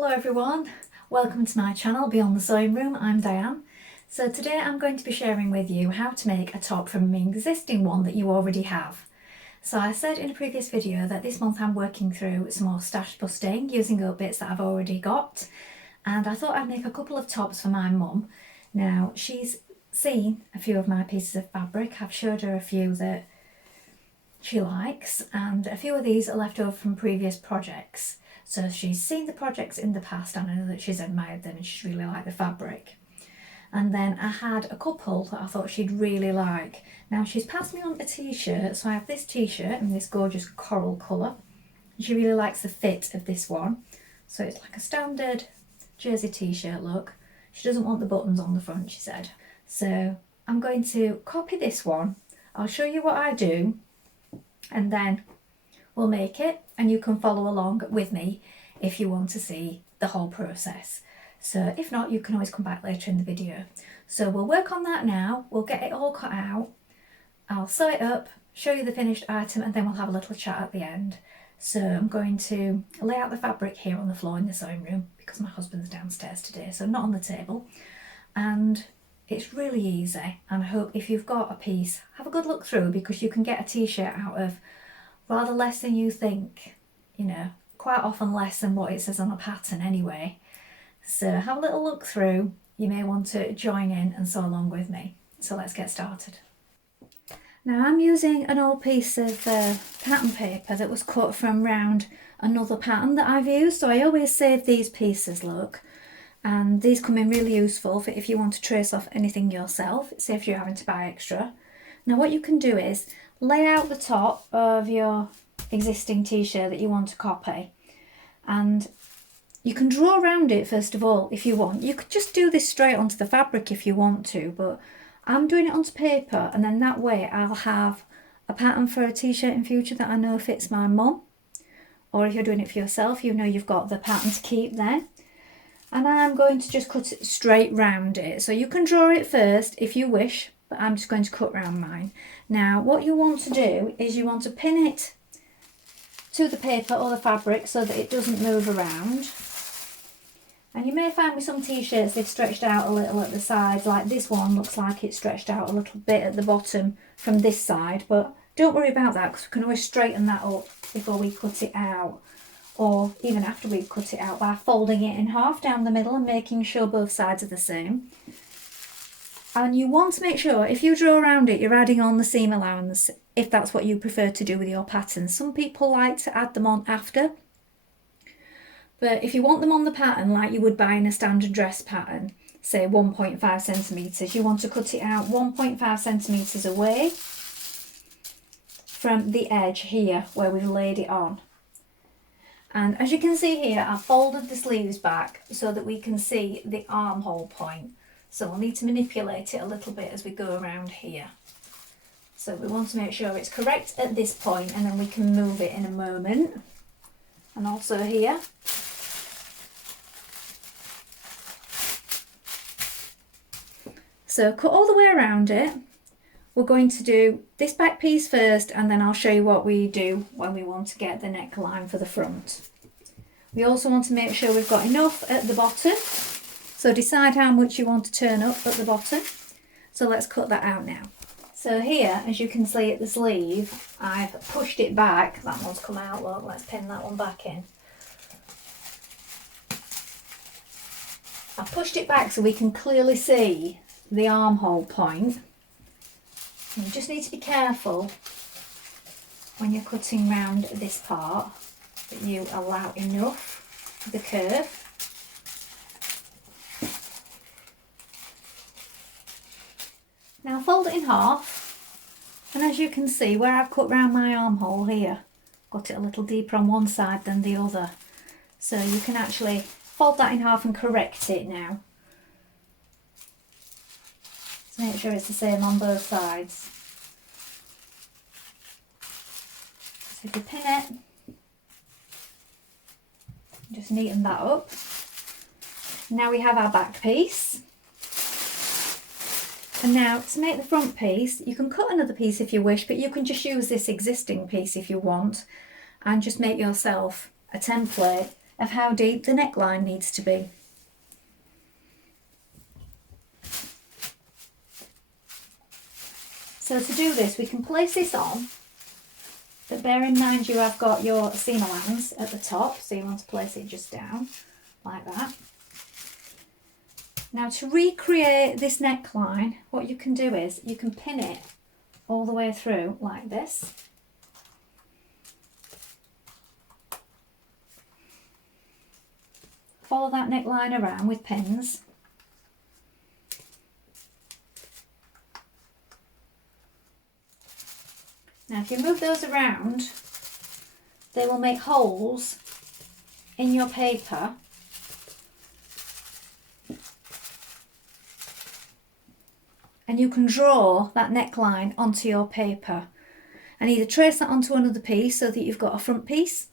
Hello everyone, welcome to my channel Beyond the Sewing Room. I'm Diane. So today I'm going to be sharing with you how to make a top from an existing one that you already have. So I said in a previous video that this month I'm working through some more stash busting using up bits that I've already got, and I thought I'd make a couple of tops for my mum. Now she's seen a few of my pieces of fabric. I've showed her a few that she likes, and a few of these are left over from previous projects. So she's seen the projects in the past and I know that she's admired them and she's really liked the fabric. And then I had a couple that I thought she'd really like. Now she's passed me on a t-shirt, so I have this t-shirt in this gorgeous coral colour. She really likes the fit of this one. So it's like a standard jersey t-shirt look. She doesn't want the buttons on the front, she said. So I'm going to copy this one. I'll show you what I do and then we'll make it, and you can follow along with me if you want to see the whole process. So if not, you can always come back later in the video. So we'll work on that now, we'll get it all cut out, I'll sew it up, show you the finished item, and then we'll have a little chat at the end. So I'm going to lay out the fabric here on the floor in the sewing room because my husband's downstairs today, so not on the table. And it's really easy, and I hope if you've got a piece, have a good look through, because you can get a t-shirt out of rather less than you think, you know, quite often less than what it says on a pattern anyway. So have a little look through, you may want to join in and sew along with me. So let's get started. Now I'm using an old piece of pattern paper that was cut from round another pattern that I've used, so I always save these pieces, look, and these come in really useful for if you want to trace off anything yourself. It saves you having to buy extra. Now what you can do is lay out the top of your existing t-shirt that you want to copy, and you can draw around it first of all if you want. You could just do this straight onto the fabric if you want to, but I'm doing it onto paper, and then that way I'll have a pattern for a t-shirt in future that I know fits my mum, or if you're doing it for yourself, you know you've got the pattern to keep there. And I'm going to just cut it straight round it, so you can draw it first if you wish, but I'm just going to cut round mine. Now what you want to do is you want to pin it to the paper or the fabric so that it doesn't move around. And you may find with some t-shirts they've stretched out a little at the sides, like this one looks like it's stretched out a little bit at the bottom from this side, but don't worry about that because we can always straighten that up before we cut it out, or even after we've cut it out, by folding it in half down the middle and making sure both sides are the same. And you want to make sure if you draw around it, you're adding on the seam allowance, if that's what you prefer to do with your patterns. Some people like to add them on after, but if you want them on the pattern like you would buy in a standard dress pattern, say 1.5 centimetres, you want to cut it out 1.5 centimetres away from the edge here where we've laid it on. And as you can see here, I've folded the sleeves back so that we can see the armhole point. So we'll need to manipulate it a little bit as we go around here. So we want to make sure it's correct at this point, and then we can move it in a moment. And also here. So cut all the way around it. We're going to do this back piece first, and then I'll show you what we do when we want to get the neckline for the front. We also want to make sure we've got enough at the bottom. So decide how much you want to turn up at the bottom. So let's cut that out now. So here, as you can see at the sleeve, I've pushed it back. That one's come out, look, let's pin that one back in. I've pushed it back so we can clearly see the armhole point. And you just need to be careful when you're cutting round this part that you allow enough of the curve. Now fold it in half, and as you can see where I've cut round my armhole here, got it a little deeper on one side than the other. So you can actually fold that in half and correct it now. So make sure it's the same on both sides. So if you pin it, just neaten that up. Now we have our back piece. And now to make the front piece, you can cut another piece if you wish, but you can just use this existing piece if you want and just make yourself a template of how deep the neckline needs to be. So to do this, we can place this on, but bear in mind you have got your seam allowance at the top, so you want to place it just down, like that. Now to recreate this neckline, what you can do is you can pin it all the way through like this. Follow that neckline around with pins. Now if you move those around, they will make holes in your paper and you can draw that neckline onto your paper and either trace that onto another piece so that you've got a front piece,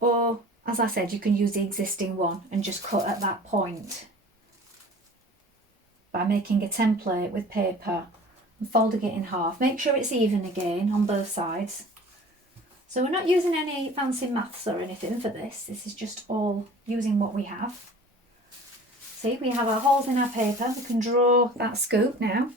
or as I said, you can use the existing one and just cut at that point by making a template with paper and folding it in half. Make sure it's even again on both sides. So we're not using any fancy maths or anything for this. This is just all using what we have. See, we have our holes in our paper. We can draw that scoop now.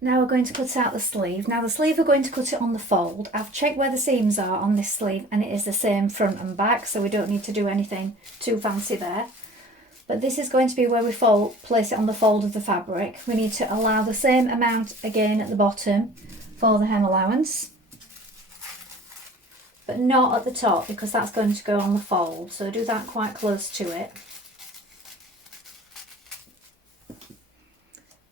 Now we're going to cut out the sleeve. Now the sleeve we're going to cut it on the fold. I've checked where the seams are on this sleeve and it is the same front and back, so we don't need to do anything too fancy there. But this is going to be where we place it on the fold of the fabric. We need to allow the same amount again at the bottom for the hem allowance, but not at the top because that's going to go on the fold, so do that quite close to it.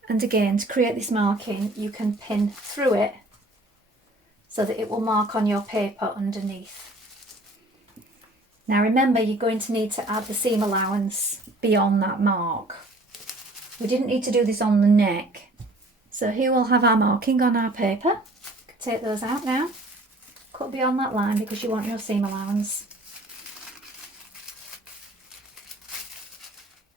And again, to create this marking, you can pin through it so that it will mark on your paper underneath. Now remember, you're going to need to add the seam allowance beyond that mark. We didn't need to do this on the neck. So here we'll have our marking on our paper. Take those out now. Cut beyond that line because you want your seam allowance.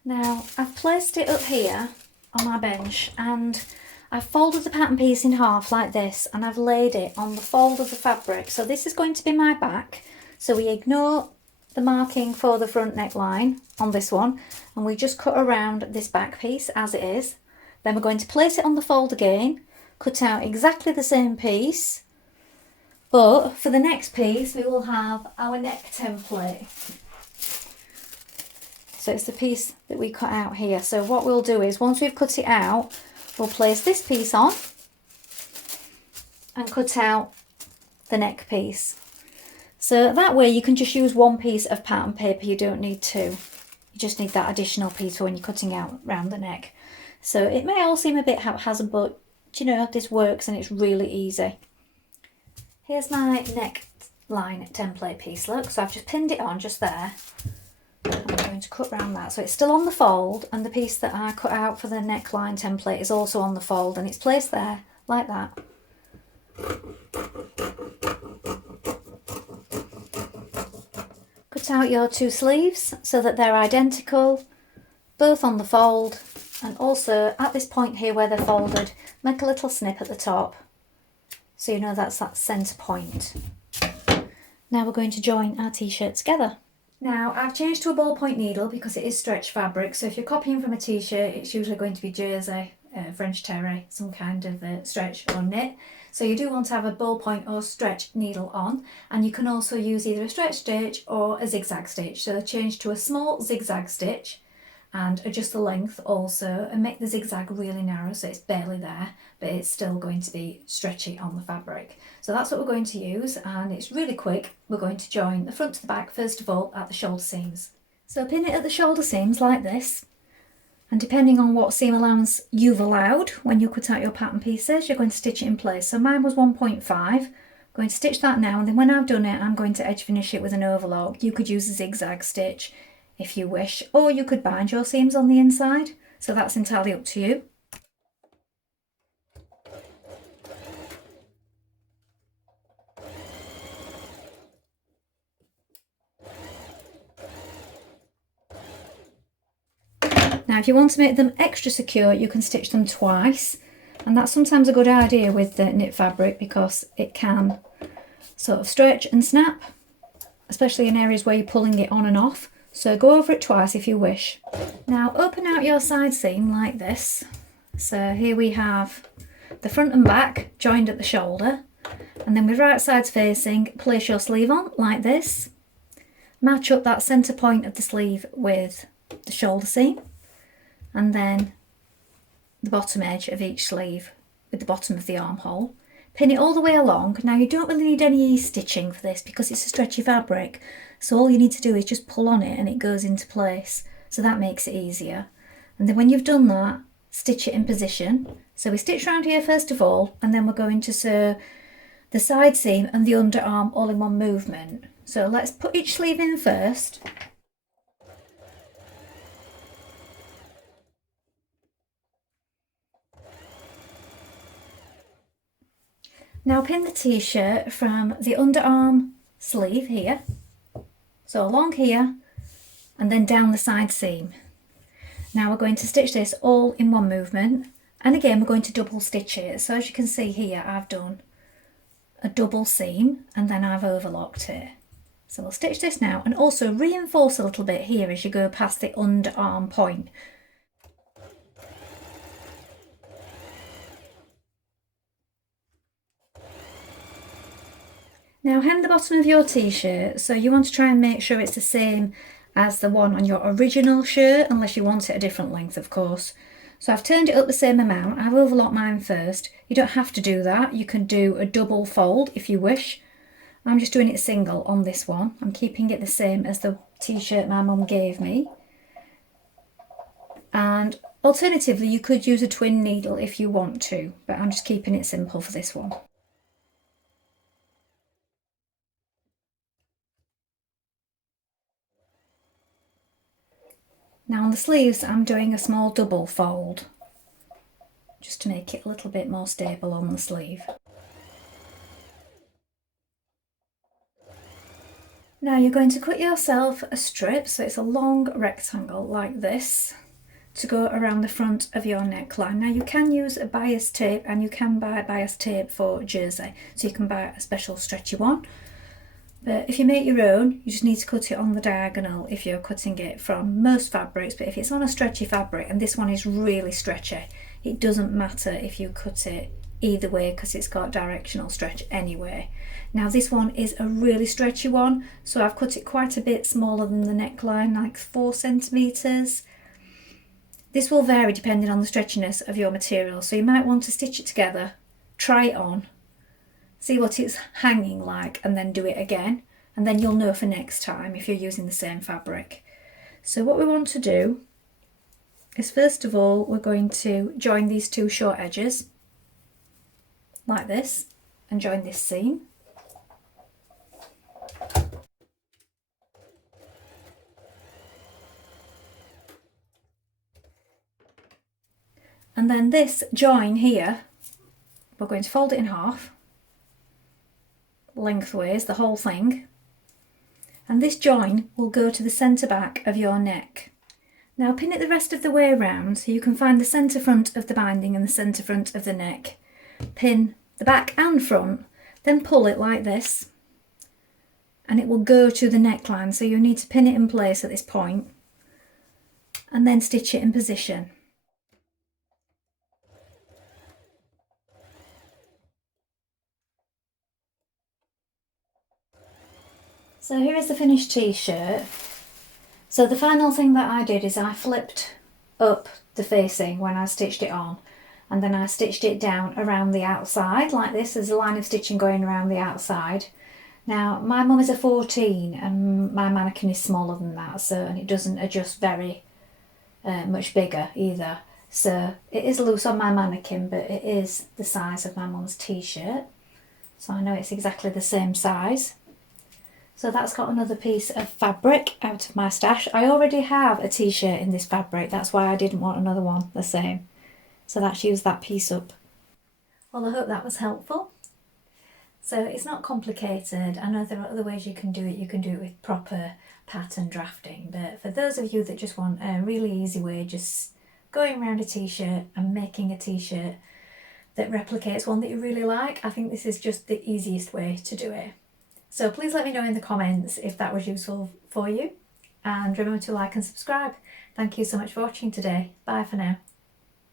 Now I've placed it up here on my bench and I've folded the pattern piece in half like this and I've laid it on the fold of the fabric. So this is going to be my back, so we ignore the marking for the front neckline on this one and we just cut around this back piece as it is. Then we're going to place it on the fold again, cut out exactly the same piece, but for the next piece we will have our neck template. So it's the piece that we cut out here. So what we'll do is once we've cut it out, we'll place this piece on and cut out the neck piece. So that way you can just use one piece of pattern paper, you don't need two. You just need that additional piece when you're cutting out around the neck. So it may all seem a bit haphazard, but you know, this works and it's really easy. Here's my neckline template piece, look. So I've just pinned it on just there. I'm going to cut around that so it's still on the fold, and the piece that I cut out for the neckline template is also on the fold and it's placed there like that. Cut out your two sleeves so that they're identical, both on the fold, and also at this point here where they're folded, make a little snip at the top so you know that's that centre point. Now we're going to join our t-shirt together. Now I've changed to a ballpoint needle because it is stretch fabric, so if you're copying from a t-shirt it's usually going to be jersey, French terry, some kind of stretch or knit. So you do want to have a ballpoint or stretch needle on, and you can also use either a stretch stitch or a zigzag stitch. So change to a small zigzag stitch and adjust the length also and make the zigzag really narrow so it's barely there, but it's still going to be stretchy on the fabric. So that's what we're going to use, and it's really quick. We're going to join the front to the back first of all at the shoulder seams. So pin it at the shoulder seams like this, and depending on what seam allowance you've allowed when you cut out your pattern pieces, you're going to stitch it in place. So mine was 1.5. I'm going to stitch that now, and then when I've done it I'm going to edge finish it with an overlock. You could use a zigzag stitch if you wish, or you could bind your seams on the inside, so that's entirely up to you. Now if you want to make them extra secure, you can stitch them twice, and that's sometimes a good idea with the knit fabric because it can sort of stretch and snap, especially in areas where you're pulling it on and off. So go over it twice if you wish. Now open out your side seam like this. So here we have the front and back joined at the shoulder, and then with right sides facing, place your sleeve on like this. Match up that centre point of the sleeve with the shoulder seam, and then the bottom edge of each sleeve with the bottom of the armhole. Pin it all the way along. Now you don't really need any stitching for this because it's a stretchy fabric, so all you need to do is just pull on it and it goes into place, so that makes it easier. And then when you've done that, stitch it in position. So we stitch around here first of all, and then we're going to sew the side seam and the underarm all in one movement. So let's put each sleeve in first. Now pin the t-shirt from the underarm sleeve here, so along here and then down the side seam. Now we're going to stitch this all in one movement, and again we're going to double stitch it. So as you can see here, I've done a double seam and then I've overlocked it. So we'll stitch this now, and also reinforce a little bit here as you go past the underarm point. Now hem the bottom of your t-shirt, so you want to try and make sure it's the same as the one on your original shirt, unless you want it a different length of course. So I've turned it up the same amount. I've overlocked mine first. You don't have to do that, you can do a double fold if you wish. I'm just doing it single on this one. I'm keeping it the same as the t-shirt my mum gave me. And alternatively you could use a twin needle if you want to, but I'm just keeping it simple for this one. Now on the sleeves I'm doing a small double fold, just to make it a little bit more stable on the sleeve. Now you're going to cut yourself a strip, so it's a long rectangle like this, to go around the front of your neckline. Now you can use a bias tape, and you can buy bias tape for jersey, so you can buy a special stretchy one. But if you make your own, you just need to cut it on the diagonal if you're cutting it from most fabrics. But if it's on a stretchy fabric, and this one is really stretchy, it doesn't matter if you cut it either way because it's got directional stretch anyway. Now this one is a really stretchy one, so I've cut it quite a bit smaller than the neckline, like 4 centimetres. This will vary depending on the stretchiness of your material, so you might want to stitch it together, try it on, see what it's hanging like, and then do it again, and then you'll know for next time if you're using the same fabric. So what we want to do is, first of all, we're going to join these two short edges like this and join this seam. And then this join here, we're going to fold it in half, lengthways, the whole thing, and this join will go to the centre back of your neck. Now pin it the rest of the way around so you can find the centre front of the binding and the centre front of the neck. Pin the back and front, then pull it like this, and it will go to the neckline, so you need to pin it in place at this point and then stitch it in position. So here is the finished t-shirt. So the final thing that I did is I flipped up the facing when I stitched it on, and then I stitched it down around the outside like this. There's a line of stitching going around the outside. Now my mum is a 14 and my mannequin is smaller than that, so, and it doesn't adjust very much bigger either. So it is loose on my mannequin, but it is the size of my mum's t-shirt, so I know it's exactly the same size. So that's got another piece of fabric out of my stash. I already have a t-shirt in this fabric, that's why I didn't want another one the same. So that's used that piece up. Well, I hope that was helpful. So it's not complicated. I know there are other ways you can do it. You can do it with proper pattern drafting, but for those of you that just want a really easy way, just going around a t-shirt and making a t-shirt that replicates one that you really like, I think this is just the easiest way to do it. So please let me know in the comments if that was useful for you, and remember to like and subscribe. Thank you so much for watching today. Bye for now.